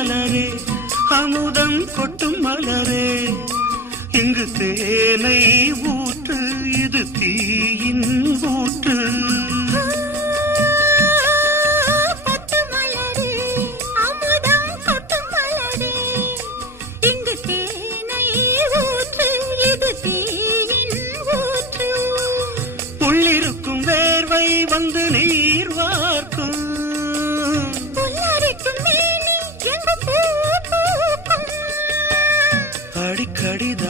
மலரே அமுதம் கொட்டும் மலரே இங்கு தேனை ஊற்று இது தீயின் ஊற்று உள்ளிருக்கும் வேர்வை வந்து நீர் வார்க்கும் அடிக்கடிதான்